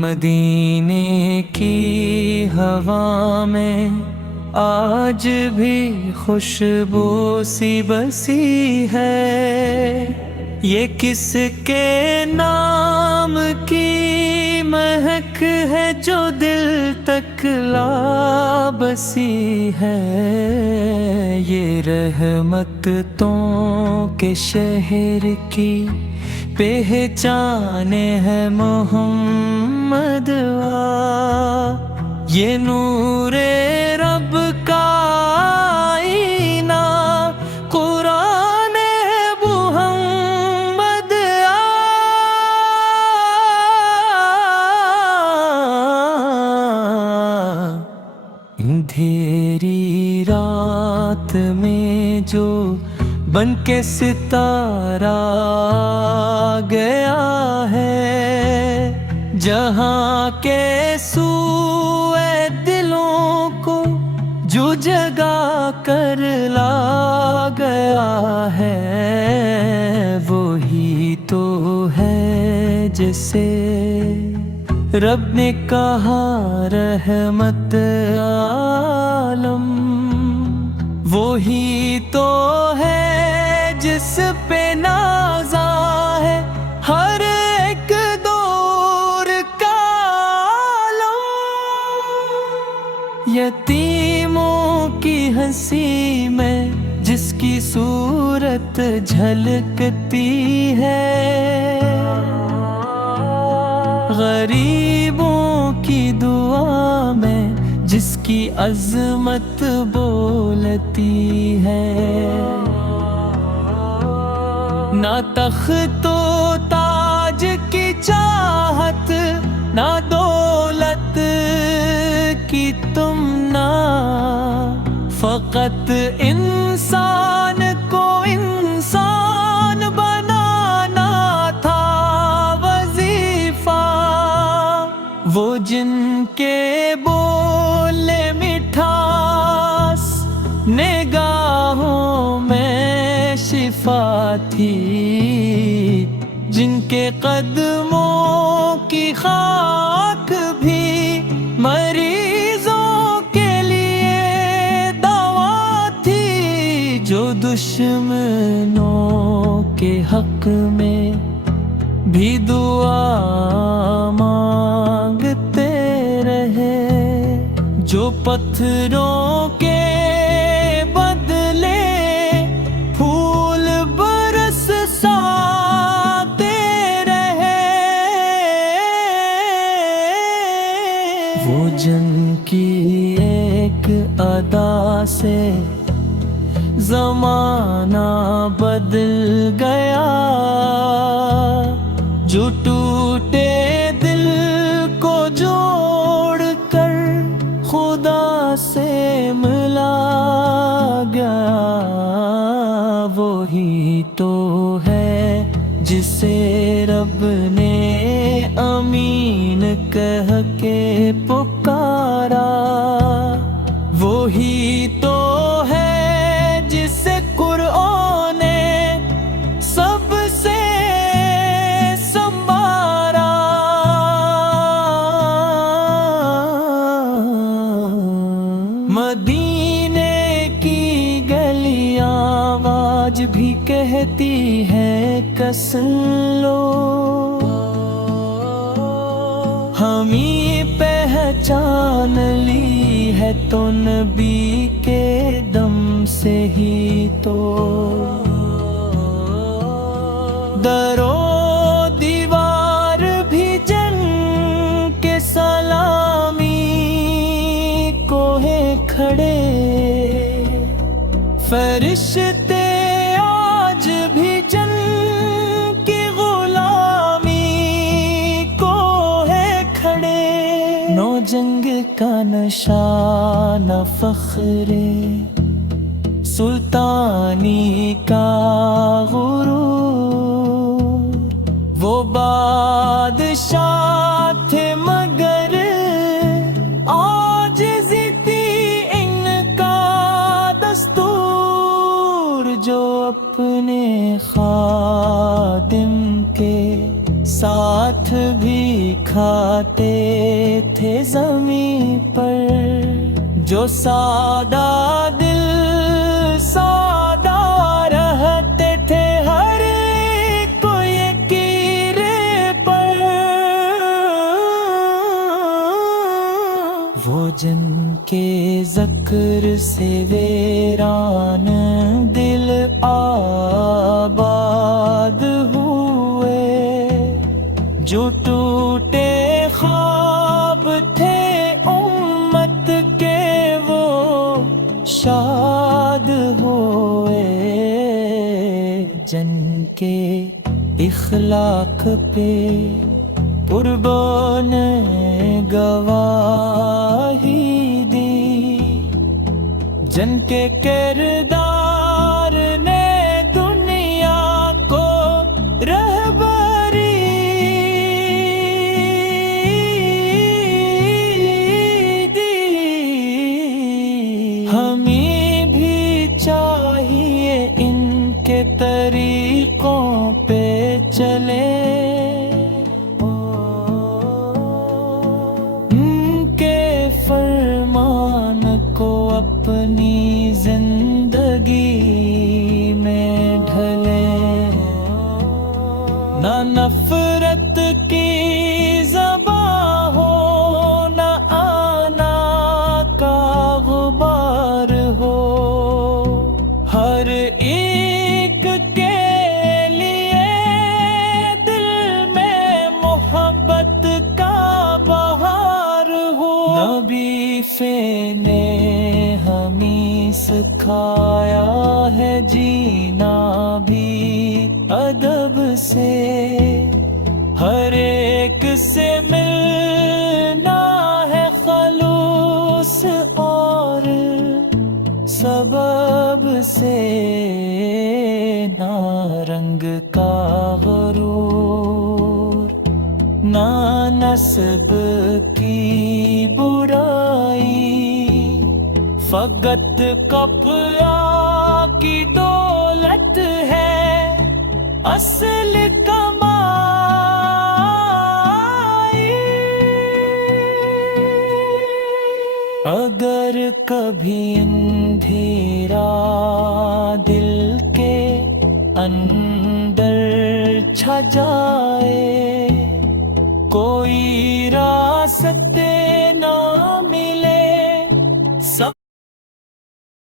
مدینے کی ہوا میں آج بھی خوشبو سی بسی ہے، یہ کس کے نام کی مہک ہے جو دل تک لا بسی ہے، یہ رحمتوں کے شہر کی پہچان ہے محمد یہ نور رب کا آئینہ قرآن ہے محمد اندھیری رات میں جو بن کے ستارہ گیا ہے، جہاں کے سوئے دلوں کو جو جگا کر لا گیا ہے، وہی تو ہے جسے رب نے کہا رحمت عالم، وہی تو ہے جس پہ نازا ہے ہر ایک دور کا عالم، یتیموں کی ہنسی میں جس کی صورت جھلکتی ہے، غریبوں کی دعا میں جس کی عظمت بولتی ہے، نہ تخت و تاج کی چاہت، نہ دولت کی تمنا، فقط انسان کو انسان بنانا تھا وظیفہ، وہ جن کے بولے مٹھاس نگاہوں میں شفا تھی، جن کے قدموں کی خاک بھی مریضوں کے لیے دوا تھی، جو دشمنوں کے حق میں بھی دعا مانگتے رہے، جو پتھروں کے بدلے پھول برساتے رہے، وہ جن کی ایک ادا سے زمانہ بدل گیا، جو ٹوٹے دل کو جوڑ کر خدا سے ملا گیا، وہی تو ہے جسے رب نے امین کہہ کے پکارا، وہی تو ہے جسے قرآن نے سب سے سنبھارا، مدینے کی گلیاں آج بھی کہتی ہے کسن لو، ہمیں پہچان لی ہے تو نبی کے دم سے ہی تو، در و دیوار بھی جن کے سلامی کو ہے کھڑے، فرشتے آج بھی جن کی غلامی کو ہے کھڑے، نو جنگ کا نشان فخر سلطانی کا غرور، وہ بادشاہ تھے مگر عاجزی تھی ان کا جو سادہ دل سادہ رہتے تھے ہر کوئی کرے پر، وہ جن کے ذکر سے ویران دل آباد ہوئے، جو ٹوٹے خواب تھے امت کے وہ شاد ہوئے، جن کے اخلاق پہ قربوں نے گواہی دی، جن کے کردار نے دنیا کو رہبری دی، ہمیں بھی چاہیے ان کے طریقوں پہ چلے، فرمان کو اپنی زندگی میں ڈھلے، نہ نفرت کی زباں ہو، نہ آنا کا غبار ہو، ہر ایک کے لیے دل میں محبت کا بہار ہو، نبی نے ہمیں سکھایا ہے جینا بھی ادب سے، ہر ایک سے ملنا ہے خلوص اور سبب سے، نہ رنگ کا غرور، نہ نسب کی برائی، فقط قبرا کی دولت ہے اصل کمائی، اگر کبھی اندھیرا دل کے اندر چھا جائے، کوئی راست